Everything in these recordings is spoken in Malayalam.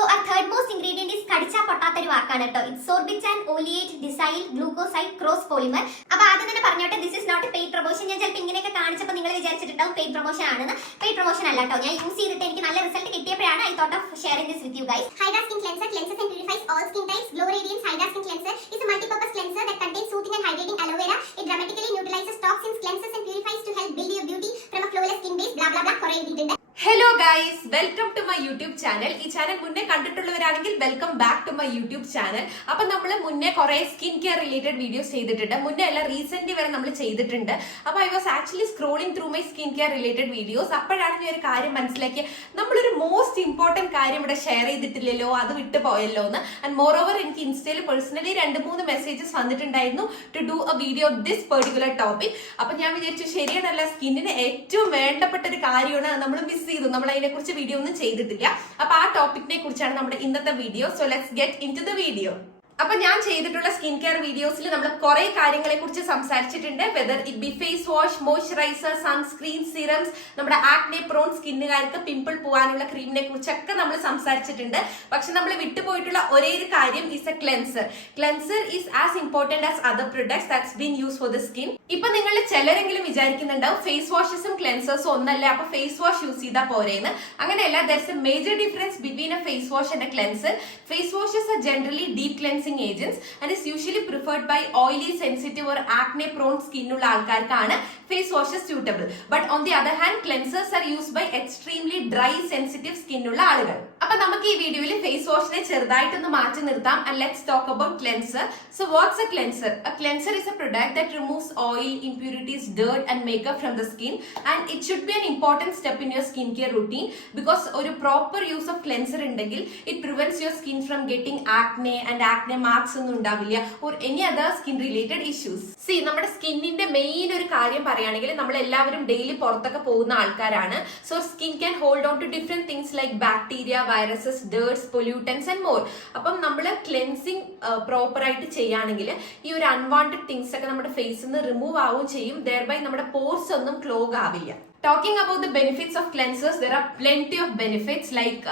So our third most ingredient is കടിച്ചാ പൊട്ടാത്തൊരു വാക്കാണ് കേട്ടോ. It's sorbitol oleate dicyl glucoside cross polymer. അപ്പോൾ ആദ്യം തന്നെ പറഞ്ഞോട്ടെ, this is not a paid promotion. ഞാൻ ചിലപ്പോൾ ഇങ്ങനെയൊക്കെ കാണിച്ചപ്പോൾ നിങ്ങൾ വിചാരിച്ചിട്ടുണ്ടാവും പെയ്ഡ് പ്രൊമോഷൻ ആണെന്ന്. പെയ്ഡ് പ്രൊമോഷൻ അല്ല കേട്ടോ. ഞാൻ യൂസ് ചെയ്തിട്ട് എനിക്ക് നല്ല result കിട്ടിയപ്പോഴാണ് I thought of sharing this with you guys. Hydra Skin Cleanser cleanses and purifies all skin types. Glow Radiance Hydra Skin Cleanser is a multi-purpose cleanser that contains soothing and hydrating aloe vera. It dramatically neutralizes toxins, cleanses and purifies to help build your beauty from a flawless skin base. Blah blah blah. കുറേ എഴുതിയിട്ടുണ്ട്. Hello guys, welcome to my YouTube channel. ഈ ചാനൽ മുന്നേ കണ്ടിട്ടുള്ളവരാണെങ്കിൽ welcome back to my YouTube channel. അപ്പൊ നമ്മൾ മുന്നേ കുറെ സ്കിൻ കെയർ റിലേറ്റഡ് വീഡിയോസ് ചെയ്തിട്ടുണ്ട്. മുന്നേ അല്ല, റീസെന്റ് വരെ നമ്മൾ ചെയ്തിട്ടുണ്ട്. അപ്പൊ I was actually scrolling through my skin care related videos. അപ്പോഴാണ് ഞാൻ ഒരു കാര്യം മനസ്സിലാക്കിയത്, നമ്മളൊരു മോസ്റ്റ് ഇമ്പോർട്ടന്റ് കാര്യം ഇവിടെ ഷെയർ ചെയ്തിട്ടില്ലല്ലോ, അത് വിട്ടു പോയല്ലോ എന്ന്. ആൻഡ് മോർ ഓവർ എനിക്ക് ഇൻസ്റ്റയിൽ പേഴ്സണലി 2-3 മെസ്സേജസ് വന്നിട്ടുണ്ടായിരുന്നു to do a video of this particular topic. അപ്പൊ ഞാൻ വിചാരിച്ചു ശരിയാണല്ല, സ്കിന്നിന് ഏറ്റവും വേണ്ടപ്പെട്ട ഒരു കാര്യമാണ്, നമ്മൾ മിസ് ചെയ്തു, നമ്മൾ അതിനെ കുറിച്ച് വീഡിയോ ഒന്നും ചെയ്തിട്ടില്ല. അപ്പൊ ആ ടോപ്പിക്കിനെ കുറിച്ചാണ് നമ്മുടെ ഇന്നത്തെ video. So let's get into the video. അപ്പൊ ഞാൻ ചെയ്തിട്ടുള്ള സ്കിൻ കെയർ വീഡിയോസിൽ നമ്മൾ കുറെ കാര്യങ്ങളെ കുറിച്ച് സംസാരിച്ചിട്ടുണ്ട്. Whether it be face wash, moisturiser, sunscreen, serums, നമ്മുടെ ആക്നെ പ്രോൺ സ്കിന്നുകാർക്ക് പിമ്പിൾ പോകാനുള്ള ക്രീമിനെ കുറിച്ചൊക്കെ നമ്മൾ സംസാരിച്ചിട്ടുണ്ട്. പക്ഷെ നമ്മൾ വിട്ടുപോയിട്ടുള്ള ഒരേ ഒരു കാര്യം is A cleanser. Cleanser is as important as other products that's been use for the skin. ഇപ്പൊ നിങ്ങൾ ചിലരെങ്കിലും വിചാരിക്കുന്നുണ്ടാവും ഫേസ് വാഷസും ക്ലെൻസേഴ്സും ഒന്നല്ല, അപ്പൊ ഫേസ് വാഷ് യൂസ് ചെയ്താൽ പോരേന്ന്. അങ്ങനെയല്ല, there is a major difference between a face wash and a cleanser. Face washes are generally deep cleansing agents and is usually preferred by oily, sensitive or acne prone skin ഉള്ള ആൾക്കാർക്കാണ് face washes suitable. But on the other hand, cleansers are used by extremely dry, sensitive skin ഉള്ള ആളുകൾ. അപ്പൊ നമുക്ക് ഈ വീഡിയോയിൽ ഫേസ് വാഷിനെ ചെറുതായിട്ടൊന്ന് മാറ്റി നിർത്താം. And let's talk about cleanser. So what's a cleanser? A cleanser is a product that removes oil, impurities, dirt and makeup from the skin, and it should be an important step in your skincare routine because ഒരു proper use of cleanser ഉണ്ടെങ്കിൽ it prevents your skin from getting acne and acne marks ഒന്നും ഉണ്ടാവില്ല or any other skin related issues. See, നമ്മുടെ സ്കിന്നിന്റെ മെയിൻ ഒരു കാര്യം പറയുകയാണെങ്കിൽ നമ്മൾ എല്ലാവരും ഡെയിലി പുറത്തൊക്കെ പോകുന്ന ആൾക്കാരാണ്. So skin can hold on to different things like bacteria, viruses, dirts, pollutants and more. അപ്പം നമ്മൾ ക്ലെൻസിങ് പ്രോപ്പർ ആയിട്ട് ചെയ്യുകയാണെങ്കിൽ ഈ ഒരു അൺവാണ്ടഡ് തിങ്സ് ഒക്കെ നമ്മുടെ ഫേസിൽ നിന്ന് റിമൂവ് ആവുകയും ചെയ്യും. ദെയർബൈ നമ്മുടെ പോർസ് ഒന്നും ക്ലോഗ് ആവില്ല. Talking about the benefits of cleansers, there are plenty of benefits. Like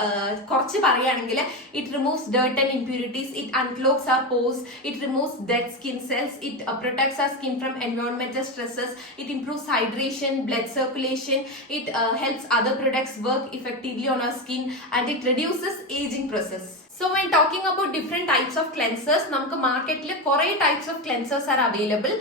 കുറച്ച് പറയുകയാണെങ്കിൽ it removes dirt and impurities, it unclogs our pores, it removes dead skin cells, it protects our skin from environmental stresses, it improves hydration, blood circulation, it helps other products work effectively on our skin, and it reduces aging process. So when talking about different types of cleansers, നമുക്ക് മാർക്കറ്റിൽ കുറെ types of cleansers are available.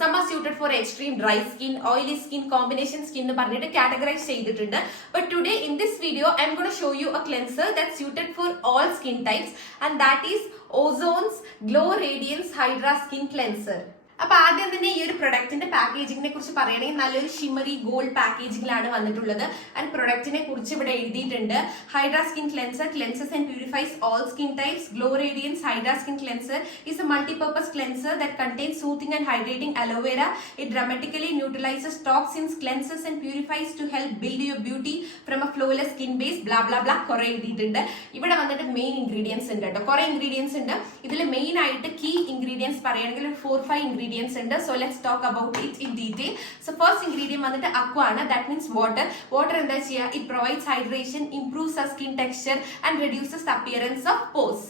Some are suited for extreme dry skin, oily skin, combination skin എന്ന് പറഞ്ഞിട്ട് കാറ്റഗറൈസ് ചെയ്തിട്ടുണ്ട്. But today in this video I'm gonna show you a cleanser that suited for all skin types, and that is Ozone's glow radiance hydra skin cleanser. അപ്പൊ ആദ്യം തന്നെ ഈ ഒരു പ്രൊഡക്റ്റിന്റെ പാക്കേജിങ്ങിനെ കുറിച്ച് പറയുകയാണെങ്കിൽ നല്ലൊരു ഷിമറി ഗോൾഡ് പാക്കേജിംഗിലാണ് വന്നിട്ടുള്ളത്. ആൻഡ് പ്രൊഡക്റ്റിനെ കുറിച്ച് ഇവിടെ എഴുതിയിട്ടുണ്ട്, hydra skin cleanser cleanses and purifies all skin types. Glow radiance hydra skin cleanser is a multi-purpose cleanser that contains soothing and hydrating aloe vera. It dramatically neutralizes toxins, cleanses and purifies to help build your beauty from a flawless skin base. Blah blah blah. കുറെ എഴുതിയിട്ടുണ്ട്. ഇവിടെ വന്നിട്ട് മെയിൻ ഇൻഗ്രീഡിയൻസ് ഉണ്ട് കേട്ടോ, കുറെ ഇൻഗ്രീഡിയൻസ് ഉണ്ട്. ഇതിൽ മെയിൻ ആയിട്ട് കീ ഇൻഗ്രീഡിയൻസ് പറയുകയാണെങ്കിൽ 4-5 ഇൻഗ്രീഡിയൻസ് ഉണ്ട്. So let's talk about it in detail. So first ingredient വന്നിട്ട് aqua ആണ്, that means water. Water എന്താ ചെയ്യുക? It provides hydration, improves our skin texture and reduces the appearance of pores.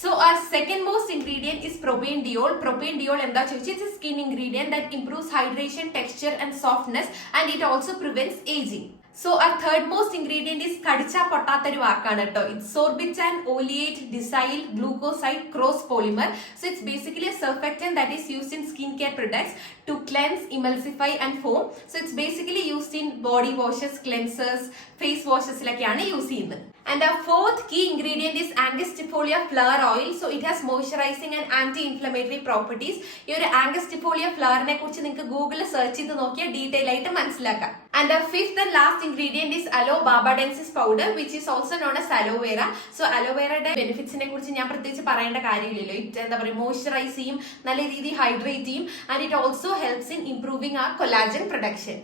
So our second most ingredient is propanediol. Propanediol എന്താ ചോദിച്ചാൽ it's a skin ingredient that improves hydration, texture and softness, and it also prevents aging. So our third most ingredient is കടിച്ചാ പൊട്ടാത്തൊരു വാക്കാണ് കേട്ടോ. It's sorbitol oleate dicyl glucoside cross polymer. So it's basically a surfactant that is used in skincare products to cleanse, emulsify and foam. So it's basically used in body washes, cleansers, face washes ലൊക്കെയാണ് യൂസ് ചെയ്യുന്നത്. And the fourth key ingredient is Angustifolia flower oil. So it has moisturizing and anti-inflammatory properties. ഈ ഒരു Angustifolia flowerനെ കുറിച്ച് നിങ്ങൾക്ക് ഗൂഗിളിൽ സെർച്ച് ചെയ്ത് നോക്കിയാൽ ഡീറ്റെയിൽ ആയിട്ട് മനസ്സിലാക്കാം. And the fifth and last ingredient is aloe barbadensis powder, which is also known as aloe vera. So aloe verയുടെ ബെനിഫിറ്റ്സിനെ കുറിച്ച് ഞാൻ പ്രത്യേകിച്ച് പറയേണ്ട കാര്യമില്ലല്ലോ. ഇറ്റ് എന്താ പറയുക, മോയ്സ്ചറൈസ് ചെയ്യും, നല്ല രീതിയിൽ ഹൈഡ്രേറ്റ് ചെയ്യും, and it also helps in improving our collagen production.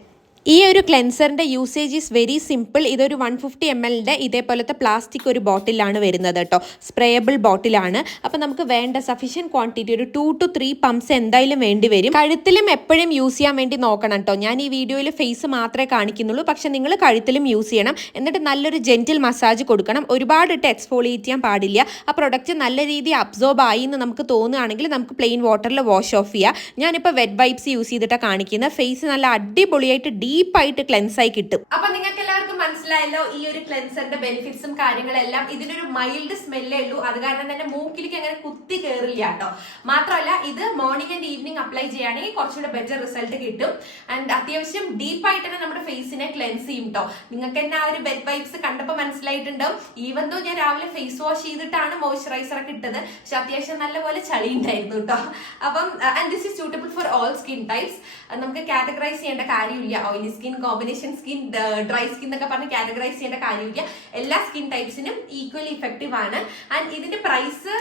ഈ ഒരു ക്ലെൻസറിൻ്റെ യൂസേജ് ഈസ് വെരി സിമ്പിൾ. ഇതൊരു 150 ml ഇതേപോലത്തെ പ്ലാസ്റ്റിക് ഒരു ബോട്ടിലാണ് വരുന്നത് കേട്ടോ. സ്പ്രേയബിൾ ബോട്ടിലാണ്. അപ്പം നമുക്ക് വേണ്ട സഫീഷ്യൻറ്റ് ക്വാണ്ടിറ്റി ഒരു 2 to 3 പംപ്സ് എന്തായാലും വേണ്ടി വരും. കഴുത്തിലും എപ്പോഴും യൂസ് ചെയ്യാൻ വേണ്ടി നോക്കണം കേട്ടോ. ഞാൻ ഈ വീഡിയോയിൽ ഫേസ് മാത്രമേ കാണിക്കുന്നുള്ളൂ, പക്ഷെ നിങ്ങൾ കഴുത്തിലും യൂസ് ചെയ്യണം. എന്നിട്ട് നല്ലൊരു ജെൻറ്റിൽ മസാജ് കൊടുക്കണം. ഒരുപാടിട്ട് എക്സ്ഫോളിയേറ്റ് ചെയ്യാൻ പാടില്ല. ആ പ്രൊഡക്റ്റ് നല്ല രീതിയിൽ അബ്സോർബ് ആയി എന്ന് നമുക്ക് തോന്നുകയാണെങ്കിൽ നമുക്ക് പ്ലെയിൻ വാട്ടറിൽ വാഷ് ഓഫ് ചെയ്യാം. ഞാനിപ്പോൾ വെറ്റ് വൈപ്സ് യൂസ് ചെയ്തിട്ടാണ് കാണിക്കുന്നത്. ഫേസ് നല്ല അടിപൊളിയായിട്ട് ഡീപ്പായിട്ട് ക്ലെൻസ് ആയി കിട്ടും. അപ്പൊ നിങ്ങൾക്ക് എല്ലാവർക്കും മനസ്സിലായല്ലോ ഈ ഒരു ക്ലെൻസറിന്റെ ബെനിഫിറ്റ്സും കാര്യങ്ങളെല്ലാം. ഇതിനൊരു മൈൽഡ് സ്മെല്ലേ ഉള്ളൂ, അത് കാരണം തന്നെ മൂക്കിലേക്ക് അങ്ങനെ കുത്തി കയറില്ല കേട്ടോ. മാത്രമല്ല ഇത് മോർണിംഗ് ആൻഡ് ഈവനിങ് അപ്ലൈ ചെയ്യുകയാണെങ്കിൽ കുറച്ചുകൂടെ ബെറ്റർ റിസൾട്ട് കിട്ടും. ആൻഡ് അത്യാവശ്യം ഡീപ്പായിട്ട് തന്നെ നമ്മുടെ ഫേസിനെ ക്ലെൻസ് ചെയ്യും കേട്ടോ. നിങ്ങൾക്ക് തന്നെ ആ ഒരു ബെഡ് വൈബ്സ് കണ്ടപ്പോൾ മനസ്സിലായിട്ടുണ്ടാവും. ഈവൻ ദോ ഞാൻ രാവിലെ ഫേസ് വാഷ് ചെയ്തിട്ടാണ് മോയ്സ്ചറൈസർ ഒക്കെ ഇട്ടത്, പക്ഷെ അത്യാവശ്യം നല്ലപോലെ ചളി ഉണ്ടായിരുന്നു കേട്ടോ. അപ്പം and this is suitable for all skin types. നമുക്ക് കാറ്റഗറൈസ് ചെയ്യേണ്ട കാര്യമില്ല. Oily skin, combination skin, dry skin എന്നൊക്കെ പറഞ്ഞ് കാറ്റഗറൈസ് ചെയ്യേണ്ട കാര്യമില്ല. എല്ലാ സ്കിൻ ടൈപ്സിനും ഈക്വലി ഇഫക്റ്റീവ് ആണ്. ആൻഡ് ഇതിന്റെ price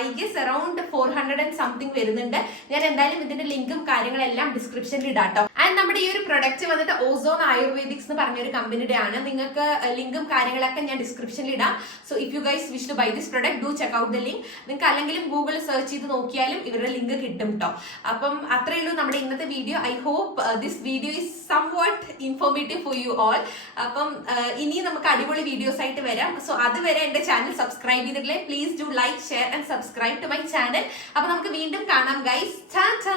I guess around 400 and something വരുന്നുണ്ട്. ഞാൻ എന്തായാലും ഇതിന്റെ ലിങ്കും കാര്യങ്ങളെല്ലാം ഡിസ്ക്രിപ്ഷനിൽ ഇടാട്ടോ. ആൻഡ് നമ്മുടെ ഈ ഒരു പ്രൊഡക്റ്റ് വന്നിട്ട് ഓസോൺ ആയുർവേദിക്സ് എന്ന് പറഞ്ഞൊരു കമ്പനിയുടെ ആണ്. നിങ്ങൾക്ക് ലിങ്കും കാര്യങ്ങളൊക്കെ ഞാൻ ഡിസ്ക്രിപ്ഷനിൽ ഇടാം. So if you guys wish to buy this product do check out the link. നിങ്ങൾക്ക് അല്ലെങ്കിലും ഗൂഗിളിൽ സെർച്ച് ചെയ്ത് നോക്കിയാലും ഇവരുടെ ലിങ്ക് കിട്ടും കേട്ടോ. അപ്പം അത്രയേ ഉള്ളൂ നമ്മുടെ ഇന്നത്തെ video. I hope this video is somewhat informative for you all. അപ്പം ഇനി നമുക്ക് അടിപൊളി വീഡിയോസ് ആയിട്ട് വരാം. സോ അതുവരെ എന്റെ ചാനൽ സബ്സ്ക്രൈബ് ചെയ്തിട്ടില്ലേ, please do like, share and subscribe to my channel. അപ്പൊ നമുക്ക് വീണ്ടും കാണാം ഗൈസ്. ടാറ്റാ.